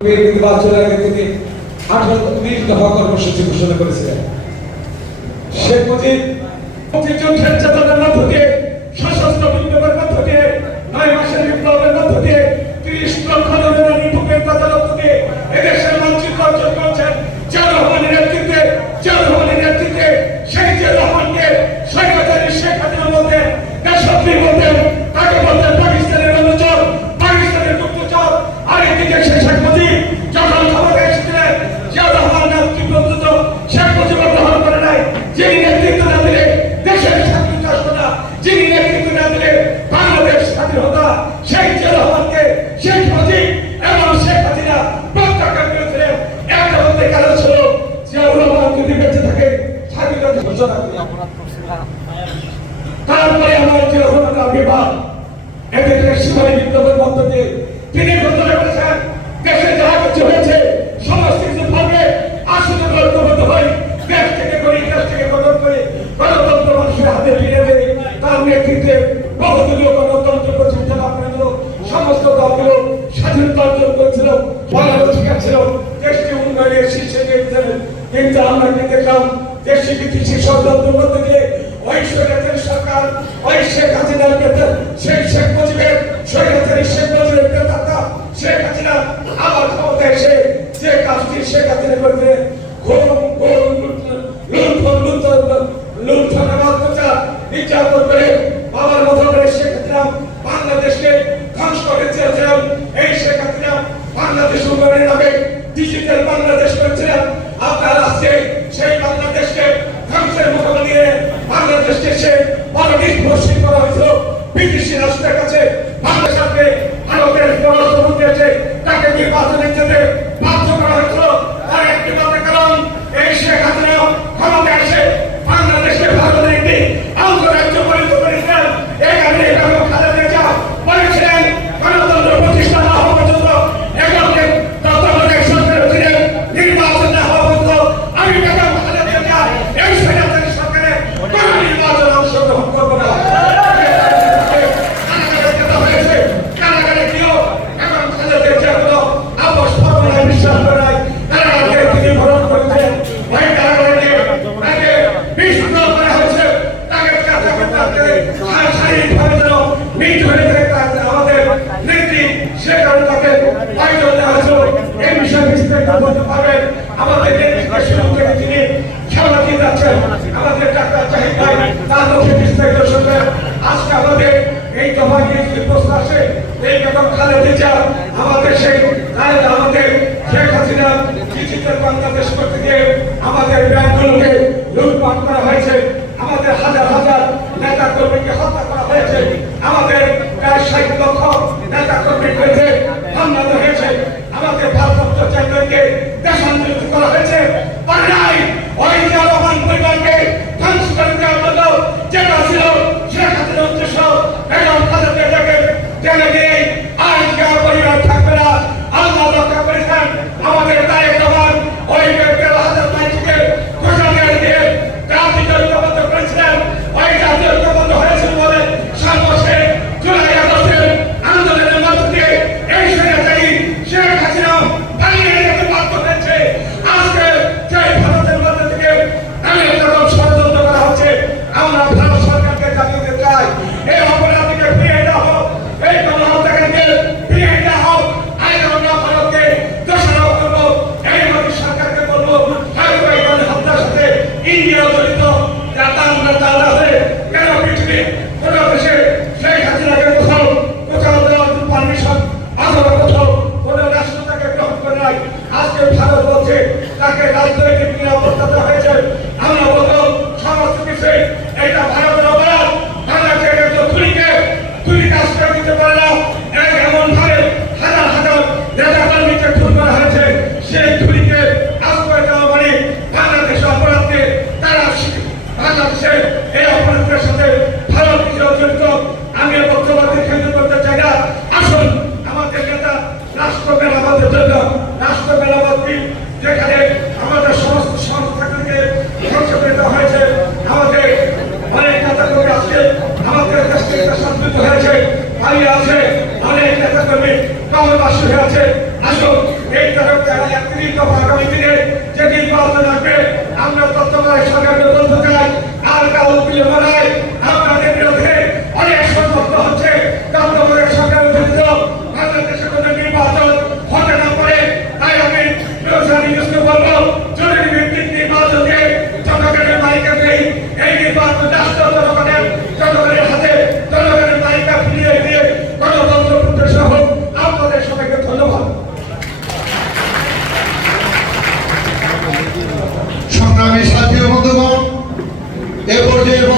নির্বাচনের আগে থেকে 18-19 দফা কর্মসূচি ঘোষণা করেছিলেন। শেখ মুজিব মুক্তিযুদ্ধের চেতনার মধ্য দিয়ে, সশস্ত্র বিপ্লবের মধ্য দিয়ে, 9 মাসের বিপ্লবের মধ্য দিয়ে, 30 লক্ষ জনের বুকের কথা রক্ত দিয়ে এদেশের মানচিত্র অর্জন করেছেন জিয়াউর রহমানের নেতৃত্বে। জিয়াউর রহমানের নেতৃত্বে সেই জিয়াউর রহমানকে স্বৈরাচারী শেখ হাসিনা বলতেন, দেশপ্রেমী বলতেন, তাকে বলতেন পাকিস্তানের অনুচর, পাকিস্তানের গুপ্তচর। আর এদিকে শেখ মুজিব যখন ক্ষমতায় এসেছিলেন, জিয়াউর রহমান নেতৃত্ব শেখ মুজিব গ্রহণ করে নাই। যিনি নেতৃত্ব না দিলে দেশের স্বাধীনতা আসতো না, যিনি নেতৃত্ব না দিলে বাংলাদেশ স্বাধীন হতো না, সেই জিয়াউর রহমানকে শেখ মুজিব এবং শেখ হাসিনা প্রত্যাখ্যান করেছিলেন। একটা বলতে কারণ ছিল জিয়াউর রহমান যদি বেঁচে থাকে স্বাধীনতা ঘোষণা করে অপরাধ করছে না। তারপরে আমার জিয়াউর রহমানের আবির্ভাব, এদের সীমায় বিপ্লবের মধ্য দিয়ে তিনি ঘোষণা করেছেন দেশে যা কিছু হয়েছে সমস্ত কিছু ভাবে আসলে ঐক্যবদ্ধ হয়, দেশ থেকে করি, দেশ থেকে গঠন করে গণতন্ত্র মানুষের হাতে ফিরে দেবে। তার নেতৃত্বে বহুদলীয় গণতন্ত্র প্রতিষ্ঠা আপনাদের সমস্ত দলগুলো স্বাধীনতা অর্জন করেছিল, বাংলাদেশ ছিল দেশটি উন্নয়নের শীর্ষে গিয়েছিলেন। কিন্তু আমরা কি দেখলাম, দেশটি বিদেশি ষড়যন্ত্রের মধ্যে দিয়ে ওই স্বৈরাচারী সরকার, ওই শেখ হাসিনার সেই শেখ মুজিবের স্বৈরাচারী শেখ মুজিবের নেতা শেখ হাসিনা আবার ক্ষমতায় এসে যে কাজটি শেখ হাসিনা করেছে, লুণ্ঠনের অত্যাচার নির্যাতন করে বাবার মতো করে শেখ হাসিনা বাংলাদেশকে ধ্বংস করে চেয়েছিলেন। এই শেখ হাসিনা বাংলাদেশ উন্নয়নের নামে ডিজিটাল বাংলাদেশ করেছিলেন। আপনারা আজকে সেই বাংলাদেশকে ধ্বংসের মুখে নিয়ে বাংলাদেশকে সে বড় নির্ভরশীল করা হয়েছিল বিদেশি রাষ্ট্রের কাছে। বাংলাদেশ সাথে ভারতের পররাষ্ট্র এসে তাকে নির্বাচনে যেতে বাধ্য করা হয়েছিল। আর একটি মাত্র কারণ, এই শেখ হাসিনা ক্ষমতায় এসে বাংলাদেশকে ভারতের একটি অঙ্গরাজ্য পরিণত করেছিলেন। এখানে খালেদা জিয়া বলেছিলেন গণতন্ত্র প্রতিষ্ঠা না হওয়া পর্যন্ত, এখানে তত্ত্বাবধায়ক সরকারের অধীনে নির্বাচন না হওয়া পর্যন্ত আমি বেগম খালেদা জিয়া এই স্বৈরাচারী সরকারের কোন নির্বাচনে অংশগ্রহণ করবো না। আমাদের সেই আমাদের শেখ হাসিনা ডিজিটাল বাংলাদেশ করতে গিয়ে আমাদের ব্যাংকগুলোকে লুটপাট করা হয়েছে, আমাদের হাজার হাজার নেতা কর্মীকে হত্যা করা হয়েছে, আমাদের প্রায় 60 লক্ষ নেতা কর্মী হয়েছে হামলা হয়েছে, আমাদের ভারপ্রাপ্ত চেয়ারম্যানকে দেশান্তরিত করা হয়েছে। পাল্লাই ওই জিয়াউর রহমান পরিবারকে ধ্বংস করে দেওয়ার জন্য যেটা ছিল শেখ হাসিনার উদ্দেশ্য, বেগম খালেদা জিয়াকে জেলে দিয়ে আর জিয়া পরিবার থাকবে না। আল্লাহ রক্ষা করেছেন আমাদের তারেক রহমান ওই 13,000 মানুষকে ঘোষণা দিয়ে জাতীয় ঐক্যবদ্ধ করেছিলেন। ওই জাতীয় ঐক্যবদ্ধ হয়েছিল বলে সর্বশেষ জুলাই আগস্টের আন্দোলনের মধ্য দিয়ে এই স্বৈরাচারী শেখ হাসিনা পালিয়ে যেতে বাধ্য হয়েছে। আজকে সেই ভারতের মধ্যে থেকে অনেক রকম ষড়যন্ত্র করা হচ্ছে। আমরা ভারত সরকারকে জানিয়ে চাই, এই অপরাধীকে ফিরিয়ে দেওয়া হোক, এই গণহত্যাকারীকে ফিরিয়ে দেওয়া হোক। আমরা ভারতকে দোষারোপ করবো, এই মোদী সরকারকে বলবো হত্যার সাথে ইন্ডিয়া জড়িত। আমরা জানা হয়ে কেন পৃথিবীর কোন দেশে শেখ হাসিনাকে কোথাও দেওয়ার পারমিশন অথবা কোথাও কোন রাষ্ট্র তাকে গ্রহণ করে নাই। আজকে ভারত বলছে তাকে রাজনৈতিক নিরাপত্তা দেওয়া হয়েছে। আমরা বলবো সমস্ত কিছু এটা ভারতের অপরাধ। বাংলাদেশের তুই কাজ করে দিতে পারে না, এমন ভাবে হাজার হাজার নেতা কর্মীকে খুন করা হয়েছে। সেই তুলিকে কাজ করে দেওয়া মানে বাংলাদেশের অপরাধকে তারা বাংলাদেশের এই অপরাধের সাথে ভারত নিজেও জড়িত। আমি বক্তব্য কেন্দ্র করতে চাই না। আসুন আমাদের নেতা রাষ্ট্র মেরামতের জন্য রাষ্ট্র মেরামত বিল, যেখানে আমাদের সমস্ত সংস্থাগুলিকে ধ্বংস করে দেওয়া হয়েছে, আমাদের অনেক নেতা কর্মী আজকে আমাদের দেশ থেকে শান্তিত হয়েছে, পালিয়ে আছে অনেক নেতা কর্মী কমলবাসী হয়ে আছে। আসুন এই এ পর্যায়ে